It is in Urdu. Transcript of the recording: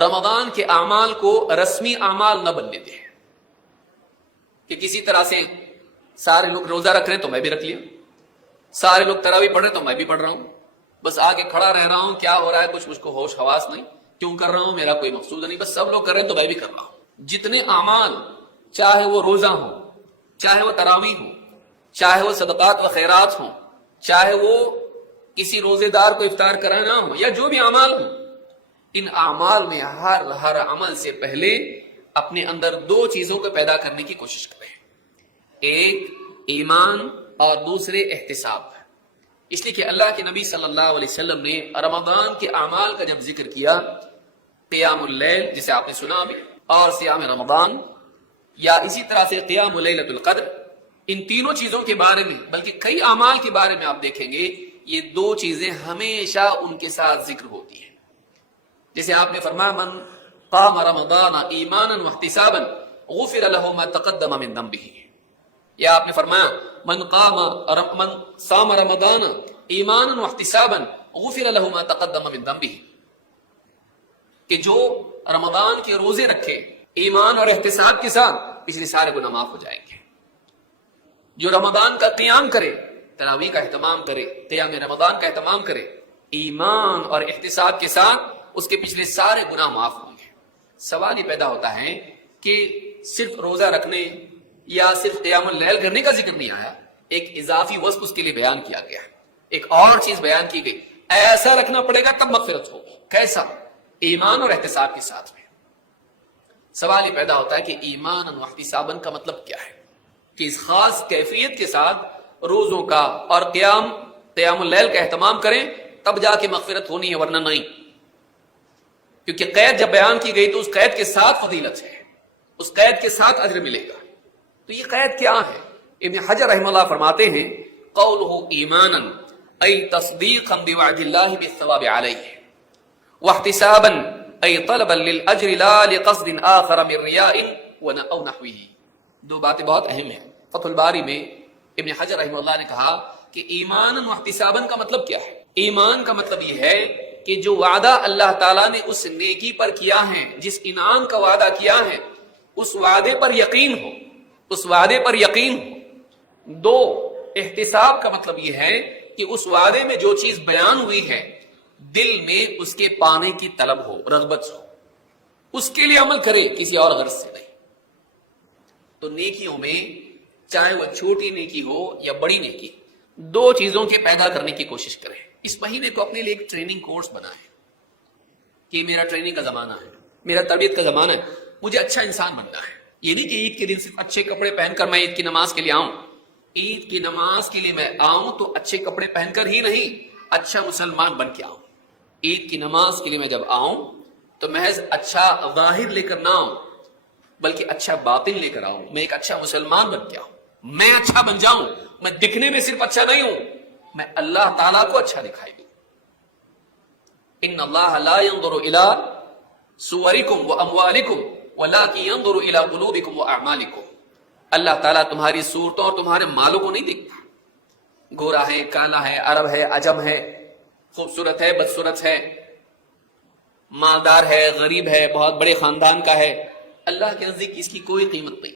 رمضان کے اعمال کو رسمی اعمال نہ بننے دیں کہ کسی طرح سے سارے لوگ روزہ رکھ رہے ہیں تو میں بھی رکھ لیا، سارے لوگ تراویح پڑھ رہے ہیں تو میں بھی پڑھ رہا ہوں، بس آگے کھڑا رہ رہا ہوں، کیا ہو رہا ہے کچھ مجھ کو ہوش حواس نہیں، کیوں کر رہا ہوں میرا کوئی مقصود نہیں، بس سب لوگ کر رہے ہیں تو میں بھی کر رہا ہوں۔ جتنے اعمال، چاہے وہ روزہ ہوں، چاہے وہ تراویح ہوں، چاہے وہ صدقات و خیرات ہوں، چاہے وہ کسی روزے دار کو افطار کرانا ہو، یا جو بھی اعمال ہوں، ان اعمال میں ہر عمل سے پہلے اپنے اندر دو چیزوں کو پیدا کرنے کی کوشش کریں، ایک ایمان اور دوسرے احتساب۔ اس لیے کہ اللہ کے نبی صلی اللہ علیہ وسلم نے رمضان کے اعمال کا جب ذکر کیا، قیام اللیل جسے آپ نے سنا بھی، اور صیام رمضان، یا اسی طرح سے قیام لیلۃ القدر، ان تینوں چیزوں کے بارے میں، بلکہ کئی اعمال کے بارے میں آپ دیکھیں گے یہ دو چیزیں ہمیشہ ان کے ساتھ ذکر ہوتی ہیں۔ جیسے آپ نے فرمایا من قام رمضان ایمانا واحتسابا غفر له ما تقدم من ذنبه، یا آپ نے فرمایا من صام رمضان ایمانا واحتسابا غفر له ما تقدم من ذنبه، کہ جو رمضان کے روزے رکھے ایمان اور احتساب کے ساتھ پچھلے سارے گناہ معاف ہو جائیں گے۔ جو رمضان کا قیام کرے، تراویح کا اہتمام کرے، قیام رمضان کا اہتمام کرے، ایمان اور احتساب کے ساتھ اس کے پچھلے سارے گناہ معاف ہوں گے۔ سوال یہ پیدا ہوتا ہے کہ صرف روزہ رکھنے یا صرف قیام اللیل کرنے کا ذکر نہیں آیا، ایک اضافی وصف اس کے لیے بیان کیا گیا، ایک اور چیز بیان کی گئی، ایسا رکھنا پڑے گا تب مغفرت ہوگی۔ کیسا؟ ایمان اور احتساب کے ساتھ میں۔ سوال یہ پیدا ہوتا ہے کہ ایمان و احتساباً کا مطلب کیا ہے، کہ اس خاص کیفیت کے ساتھ روزوں کا اور قیام اللیل کا اہتمام کریں تب جا کے مغفرت ہونی ہے، ورنہ نہیں۔ کیونکہ قید جب بیان کی گئی تو اس قید کے ساتھ فضیلت ہے، اس قید کے ساتھ اجر ملے گا۔ تو یہ قید کیا ہے؟ ابن حجر رحمہ اللہ فرماتے ہیں قولہ ایمانا ای تصدیقا بوعد اللہ بالثواب علیہ، واحتسابا ای طلبا للاجر لا لقصد آخر من ریاء او نحوہ۔ دو باتیں بہت اہم ہیں۔ فتح الباری میں ابن حجر رحمہ اللہ نے کہا کہ ایمانا واحتسابا کا مطلب کیا ہے؟ ایمان کا مطلب یہ ہے کہ جو وعدہ اللہ تعالیٰ نے اس نیکی پر کیا ہے، جس انعام کا وعدہ کیا ہے، اس وعدے پر یقین ہو، اس وعدے پر یقین ہو۔ دو، احتساب کا مطلب یہ ہے کہ اس وعدے میں جو چیز بیان ہوئی ہے دل میں اس کے پانے کی طلب ہو، رغبت ہو، اس کے لیے عمل کرے، کسی اور غرض سے نہیں۔ تو نیکیوں میں چاہے وہ چھوٹی نیکی ہو یا بڑی نیکی، دو چیزوں کے پیدا کرنے کی کوشش کریں۔ اس مہینے کو اپنے لیے ایک ٹریننگ کورس بنائیں کہ میرا ٹریننگ کا زمانہ ہے، میرا تربیت کا زمانہ ہے، مجھے اچھا انسان بننا ہے۔ یہ نہیں کہ عید کے دن صرف اچھے کپڑے پہن کر میں عید کی نماز کے لیے آؤں۔ عید کی نماز کے لیے میں آؤں تو اچھے کپڑے پہن کر ہی نہیں، اچھا مسلمان بن کے آؤں۔ عید کی نماز کے لیے میں جب آؤں تو محض اچھا ظاہر لے کر نہ آؤں، بلکہ اچھا باطن لے کر آؤں، میں ایک اچھا مسلمان بن کے آؤں، میں اچھا بن جاؤں، میں دکھنے میں صرف اچھا نہیں ہوں، میں اللہ تعالیٰ کو اچھا دکھائی دوں۔ ان اللہ لا ينظر الى صورکم واموالکم ولکن ينظر الى قلوبکم واعمالکم۔ اللہ تعالیٰ تمہاری صورتوں اور تمہارے مالوں کو نہیں دیکھتا، گورا ہے، کالا ہے، عرب ہے، عجم ہے، خوبصورت ہے، بدصورت ہے، مالدار ہے، غریب ہے، بہت بڑے خاندان کا ہے، اللہ کے نزدیک اس کی کوئی قیمت نہیں۔